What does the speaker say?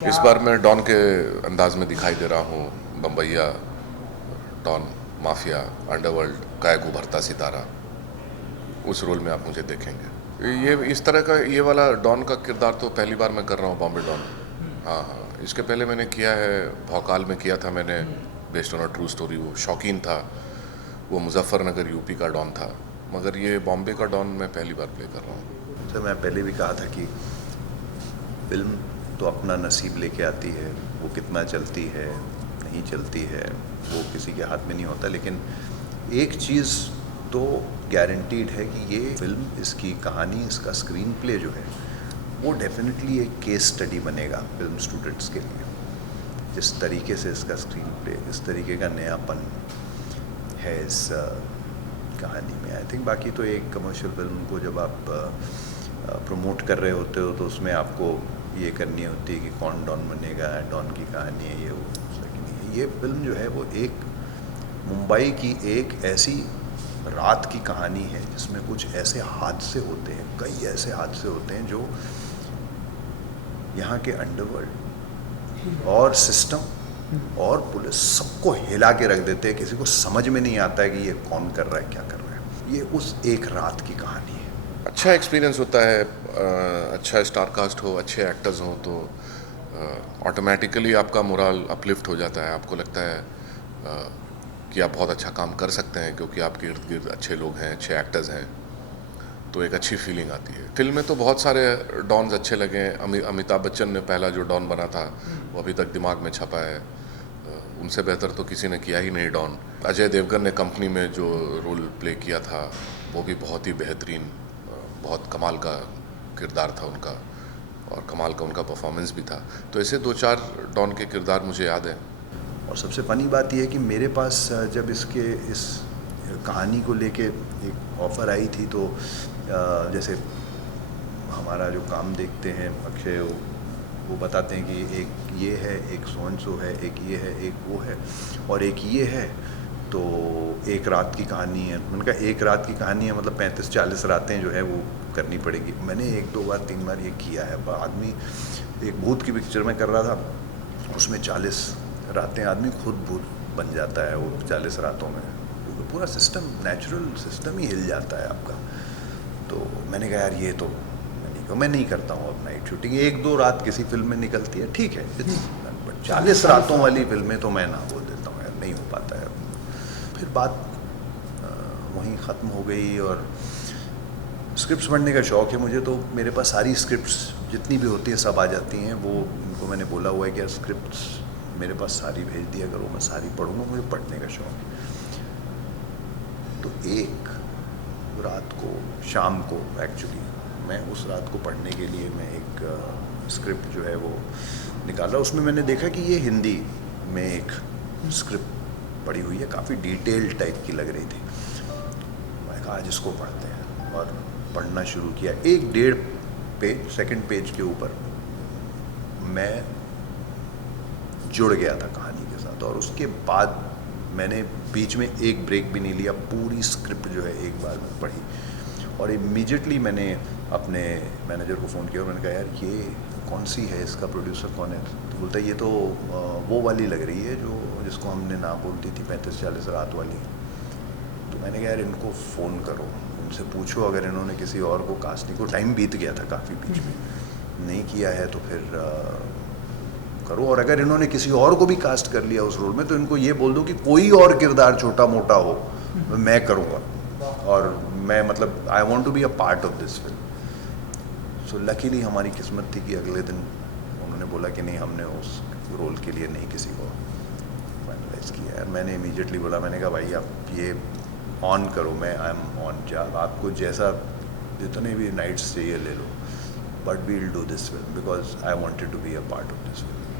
इस बार मैं डॉन के अंदाज में दिखाई दे रहा हूँ। बम्बैया डॉन, माफिया, अंडरवर्ल्ड का एक उभरता सितारा। उस रोल में आप मुझे देखेंगे। ये इस तरह का ये वाला डॉन का किरदार तो पहली बार मैं कर रहा हूँ, बॉम्बे डॉन। हाँ हाँ, इसके पहले मैंने किया है, भौकाल में किया था मैंने, based on a true story. वो शौकीन था, वो मुजफ्फरनगर यूपी का डॉन था। मगर ये बॉम्बे का डॉन मैं पहली बार प्ले कर रहा हूँ। तो मैं पहले भी कहा था कि फिल्म तो अपना नसीब लेके आती है, वो कितना चलती है नहीं चलती है वो किसी के हाथ में नहीं होता। लेकिन एक चीज़ तो गारंटीड है कि ये फिल्म, इसकी कहानी, इसका स्क्रीन प्ले जो है वो डेफिनेटली एक केस स्टडी बनेगा फिल्म स्टूडेंट्स के लिए। जिस तरीके से इसका स्क्रीन प्ले, इस तरीके का नयापन है इस कहानी में, आई थिंक। बाकी तो एक कमर्शियल फिल्म को जब आप प्रमोट कर रहे होते हो तो उसमें आपको ये करनी होती है कि कौन डॉन बनेगा, डॉन की कहानी है ये, वो नहीं है। ये फिल्म जो है वो एक मुंबई की एक ऐसी रात की कहानी है जिसमें कुछ ऐसे हादसे होते हैं, कई ऐसे हादसे होते हैं जो यहाँ के अंडरवर्ल्ड और सिस्टम और पुलिस सबको हिला के रख देते हैं। किसी को समझ में नहीं आता है कि ये कौन कर रहा है, क्या कर रहा है। ये उस एक रात की कहानी है। अच्छा एक्सपीरियंस होता है। अच्छा स्टार कास्ट हो, अच्छे एक्टर्स हों तो ऑटोमेटिकली आपका मोरल अपलिफ्ट हो जाता है। आपको लगता है कि आप बहुत अच्छा काम कर सकते हैं क्योंकि आपके इर्द गिर्द अच्छे लोग हैं, अच्छे एक्टर्स हैं, तो एक अच्छी फीलिंग आती है। फिल्म में तो बहुत सारे डॉन्स अच्छे लगे हैं। अमिताभ बच्चन ने पहला जो डॉन बना था वो अभी तक दिमाग में छपा है। उनसे बेहतर तो किसी ने किया ही नहीं डॉन। अजय देवगन ने कंपनी में जो रोल प्ले किया था वो भी बहुत ही बेहतरीन, बहुत कमाल का किरदार था उनका, और कमाल का उनका परफॉर्मेंस भी था। तो ऐसे दो चार डॉन के किरदार मुझे याद हैं। और सबसे फ़नी बात यह है कि मेरे पास जब इस कहानी को लेके एक ऑफ़र आई थी तो जैसे हमारा जो काम देखते हैं अक्षय, वो बताते हैं कि एक ये है, एक सो एंड सो है, एक ये है, एक वो है, और एक ये है, तो एक रात की कहानी है। उनका एक रात की कहानी है मतलब 35-40 रातें जो है वो करनी पड़ेगी। मैंने 1-2 बार 3 बार ये किया है। आदमी एक भूत की पिक्चर में कर रहा था, उसमें 40 रातें आदमी खुद भूत बन जाता है वो 40 रातों में। पूरा सिस्टम, नेचुरल सिस्टम ही हिल जाता है आपका। तो मैंने कहा यार ये तो मैं नहीं करता हूँ अब नाइट शूटिंग। 1-2 रात किसी फिल्म में निकलती है, ठीक है, बट 40 रातों वाली फिल्में तो मैं ना बोल देता हूँ यार, नहीं हो पाता है। फिर बात वहीं ख़त्म हो गई। और स्क्रिप्ट्स पढ़ने का शौक़ है मुझे, तो मेरे पास सारी स्क्रिप्ट्स जितनी भी होती हैं सब आ जाती हैं। वो उनको मैंने बोला हुआ है कि यार स्क्रिप्ट्स मेरे पास सारी भेज दिया करो, मैं सारी पढ़ूँगा, मुझे पढ़ने का शौक़ है। तो एक रात को, शाम को एक्चुअली, मैं उस रात को पढ़ने के लिए मैं एक स्क्रिप्ट जो है वो निकाला। उसमें मैंने देखा कि ये हिंदी में एक स्क्रिप्ट पढ़ी हुई है, काफ़ी डिटेल्ड टाइप की लग रही थी। मैं कहा आज इसको पढ़ते हैं, और पढ़ना शुरू किया। 1-1.5 पेज, सेकंड पेज के ऊपर मैं जुड़ गया था कहानी के साथ। और उसके बाद मैंने बीच में एक ब्रेक भी नहीं लिया, पूरी स्क्रिप्ट जो है एक बार में पढ़ी। और इमीडिएटली मैंने अपने मैनेजर को फ़ोन किया और मैंने कहा यार ये कौन सी है, इसका प्रोड्यूसर कौन है? तो बोलता है ये तो वो वाली लग रही है जो जिसको हमने ना बोल दी थी, 35-40 रात वाली। तो मैंने कहा यार इनको फ़ोन करो, उनसे पूछो अगर इन्होंने किसी और को कास्ट नहीं को। टाइम बीत गया था काफ़ी बीच में, नहीं किया है तो फिर करो। और अगर इन्होंने किसी और को भी कास्ट कर लिया उस रोल में तो इनको ये बोल दो कि कोई और किरदार छोटा मोटा हो मैं करूँगा, और मैं मतलब I want to be a part of this film. So luckily हमारी किस्मत थी कि अगले दिन उन्होंने बोला कि नहीं, हमने उस रोल के लिए नहीं किसी को फाइनलाइज किया है। मैंने इमीडिएटली बोला, मैंने कहा भाई आप ये ऑन करो, मैं आई एम ऑन। आपको जैसा जितने भी नाइट्स चाहिए ले लो, but we will do this film because I wanted to be a part of this film.